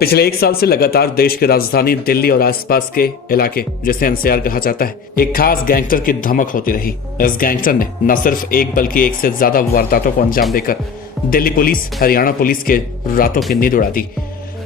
पिछले एक साल से लगातार देश की राजधानी दिल्ली और आसपास के इलाके, जिसे एनसीआर कहा जाता है, एक खास गैंगस्टर की धमक होती रही। इस गैंगस्टर ने न सिर्फ एक बल्कि एक से ज्यादा वारदातों को अंजाम देकर दिल्ली पुलिस, हरियाणा पुलिस के रातों की नींद उड़ा दी।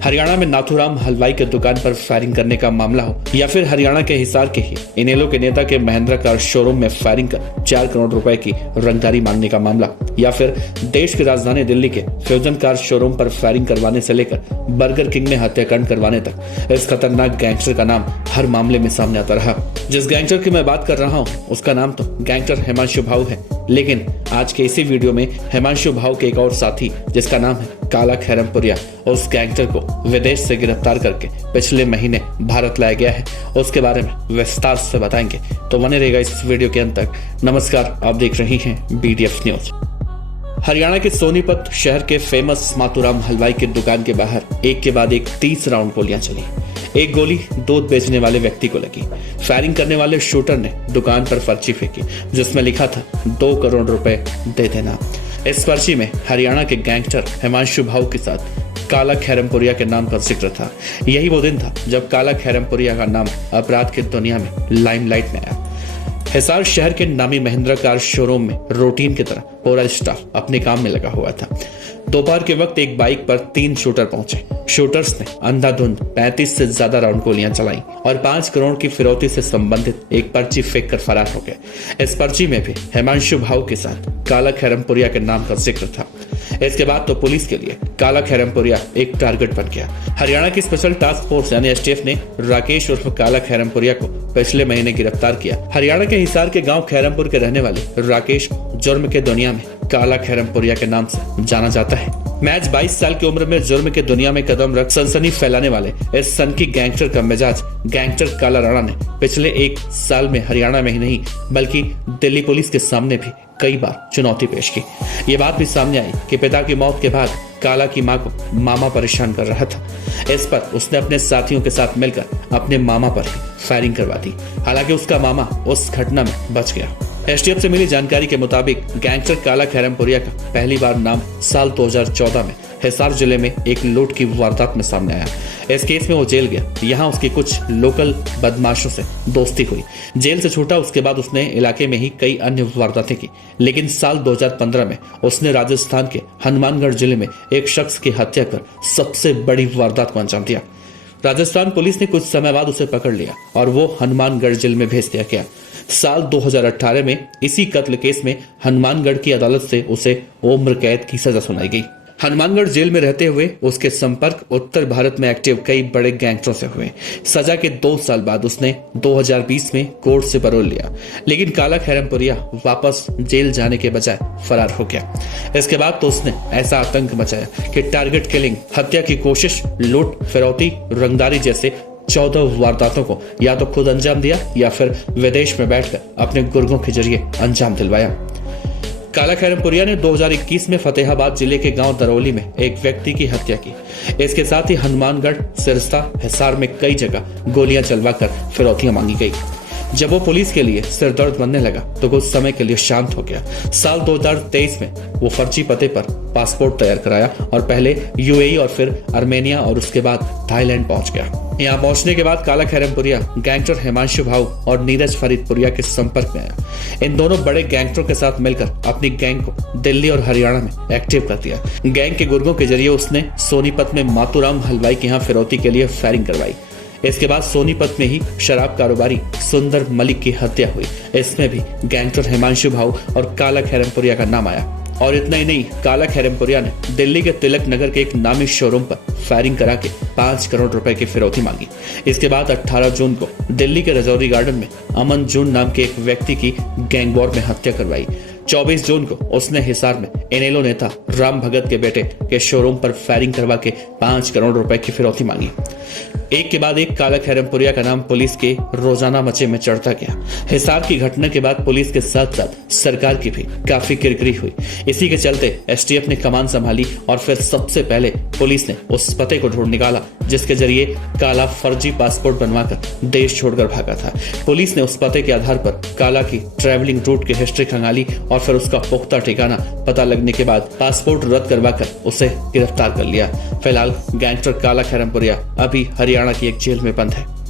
हरियाणा में नाथूराम हलवाई के दुकान पर फायरिंग करने का मामला हो या फिर हरियाणा के हिसार के ही इनेलो के नेता के महिंद्रा कार शोरूम में फायरिंग कर 4 करोड़ रुपए की रंगदारी मांगने का मामला, या फिर देश की राजधानी दिल्ली के फ्यूजन कार शोरूम पर फायरिंग करवाने से लेकर बर्गर किंग में हत्याकांड करवाने तक, इस खतरनाक गैंगस्टर का नाम हर मामले में सामने आता रहा। जिस गैंगस्टर की मैं बात कर रहा हूँ उसका नाम तो गैंगस्टर हिमांशु भाऊ है, लेकिन आज के इसी वीडियो में हिमांशु भाऊ के एक और साथी जिसका नाम है काला खैरमपुरिया, उस गैंगस्टर को विदेश से गिरफ्तार करके पिछले महीने भारत लाया गया है, उसके बारे में विस्तार से बताएंगे। तो बने रहेगा इस वीडियो के अंत तक। नमस्कार, आप देख रही हैं BDF न्यूज। हरियाणा के सोनीपत शहर के फेमस नाथूराम हलवाई की दुकान के बाहर एक के बाद एक 30 राउंड गोलियां चली। एक गोली दूध बेचने वाले व्यक्ति को लगी। फायरिंग करने वाले शूटर ने दुकान पर पर्ची फेंकी जिसमें लिखा था 2 करोड़ रुपए दे देना। इस पर्ची में हरियाणा के गैंगस्टर हिमांशु भाऊ के साथ काला खैरमपुरिया के नाम का जिक्र था। यही वो दिन था जब काला खैरमपुरिया का नाम अपराध की दुनिया में लाइमलाइट में आया। हिसार शहर के नामी महिंद्रा कार शोरूम में रूटीन की तरह पूरा स्टाफ अपने काम में लगा हुआ था। दोपहर के वक्त एक बाइक पर 3 शूटर पहुंचे। शूटर्स ने अंधाधुंध 35 से ज्यादा राउंड गोलियां चलाई और 5 करोड़ की फिरौती से संबंधित एक पर्ची फेंक कर फरार हो गए। इस पर्ची में भी हिमांशु भाऊ के साथ काला खैरमपुरिया के नाम का जिक्र था। इसके बाद तो पुलिस के लिए काला खैरमपुरिया एक टारगेट बन गया। हरियाणा की स्पेशल टास्क फोर्स यानी STF ने राकेश उर्फ काला खैरमपुरिया को पिछले महीने गिरफ्तार किया। हरियाणा के हिसार के गांव खैरमपुर के रहने वाले राकेश जुर्म के दुनिया में काला खैरमपुरिया के नाम से जाना जाता है। मैच 22 साल की उम्र में जुर्म के दुनिया में कदम रख सनसनी फैलाने वाले इस सनकी गैंगस्टर का मिजाज गैंगस्टर काला राणा ने पिछले एक साल में हरियाणा में ही नहीं बल्कि दिल्ली पुलिस के सामने भी कई बार चुनौती पेश की। ये बात भी सामने आई कि पिता की मौत के बाद काला की मां को मामा परेशान कर रहा था। इस पर उसने अपने साथियों के साथ मिलकर अपने मामा पर ही फायरिंग करवा दी। हालांकि उसका मामा उस घटना में बच गया। STF से मिली जानकारी के मुताबिक गैंगस्टर काला खैरमपुरिया का पहली बार नाम साल 2014 में हिसार जिले में एक लूट की वारदात में सामने आया। इस केस में वो जेल गया। यहाँ उसकी कुछ लोकल बदमाशों से दोस्ती हुई। जेल से छूटा उसके बाद उसने इलाके में ही कई अन्य वारदातें की, लेकिन साल 2015 में उसने राजस्थान के हनुमानगढ़ जिले में एक शख्स की हत्या कर सबसे बड़ी वारदात को अंजाम दिया। राजस्थान पुलिस ने कुछ समय बाद उसे पकड़ लिया और वो हनुमानगढ़ जेल में भेज दिया गया। साल 2018 में इसी कत्ल केस में हनुमानगढ़ की अदालत से उसे उम्र कैद की सजा सुनाई गई। हनुमानगढ़ जेल में रहते हुए उसके संपर्क उत्तर भारत में एक्टिव कई बड़े गैंगस्टरों से हुए। सजा के 2 साल बाद उसने 2020 में कोर्ट से पैरोल लिया, लेकिन काला खैरमपुरिया वापस जेल जाने के बजाय फरार हो गया। इसके बाद तो उसने ऐसा आतंक मचाया कि टारगेट किलिंग, हत्या की कोशिश, लूट, फिरौती, रंगदारी जैसे 14 वारदातों को या तो खुद अंजाम दिया या फिर विदेश में बैठकर अपने गुर्गों के जरिए अंजाम दिलवाया। काला खैरमपुरिया ने 2021 में फतेहाबाद जिले के गांव दरौली में एक व्यक्ति की हत्या की। इसके साथ ही हनुमानगढ़, सिरसा, हिसार में कई जगह गोलियां चलवाकर फिरौतियां मांगी गई। जब वो पुलिस के लिए सिरदर्द बनने लगा तो कुछ समय के लिए शांत हो गया। साल 2023 में वो फर्जी पते पर पासपोर्ट तैयार कराया और पहले UAE और फिर आर्मेनिया और उसके बाद थाईलैंड पहुंच गया। यहाँ पहुंचने के बाद काला खैरमपुरिया गैंगस्टर हिमांशु भाऊ और नीरज फरीदपुरिया के संपर्क में आया। इन दोनों बड़े गैंगस्टरों के साथ मिलकर अपनी गैंग को दिल्ली और हरियाणा में एक्टिव कर दिया। गैंग के गुर्गों के जरिए उसने सोनीपत में नाथूराम हलवाई के यहाँ फिरौती के लिए फायरिंग करवाई। इसके बाद सोनीपत में ही शराब कारोबारी सुंदर मलिक की हत्या हुई। इसमें भी गैंगस्टर हिमांशु भाऊ और काला खैरमपुरिया का नाम आया। और इतना ही नहीं, काला खैरमपुरिया ने दिल्ली के तिलक नगर के एक नामी शोरूम पर फायरिंग करा के 5 करोड़ रुपए की फिरौती मांगी। इसके बाद 18 जून को दिल्ली के रजौरी गार्डन में अमन जून नाम के एक व्यक्ति की गैंग वॉर में हत्या करवाई। 24 जून को उसने हिसार में इनेलो नेता राम भगत के बेटे के शोरूम पर फायरिंग करवा के 5 करोड़ रुपए की फिरौती मांगी। एक के बाद एक काला खैरमपुरिया का नाम पुलिस के रोजाना मचे में चढ़ता गया। हिसार की घटना के बाद पुलिस के साथ साथ सरकार की भी काफी किरकिरी हुई। इसी के चलते STF ने कमान संभाली और फिर सबसे पहले पुलिस ने उस पते को ढूंढ निकाला जिसके जरिए काला फर्जी पासपोर्ट बनवाकर देश छोड़कर भागा था। पुलिस ने उस पते के आधार पर काला की ट्रैवलिंग रूट की हिस्ट्री खंगाली और फिर उसका पुख्ता ठिकाना पता लगने के बाद पासपोर्ट रद्द करवाकर उसे गिरफ्तार कर लिया। फिलहाल गैंगस्टर काला खैरमपुरिया अभी हरियाणा की एक जेल में बंद है।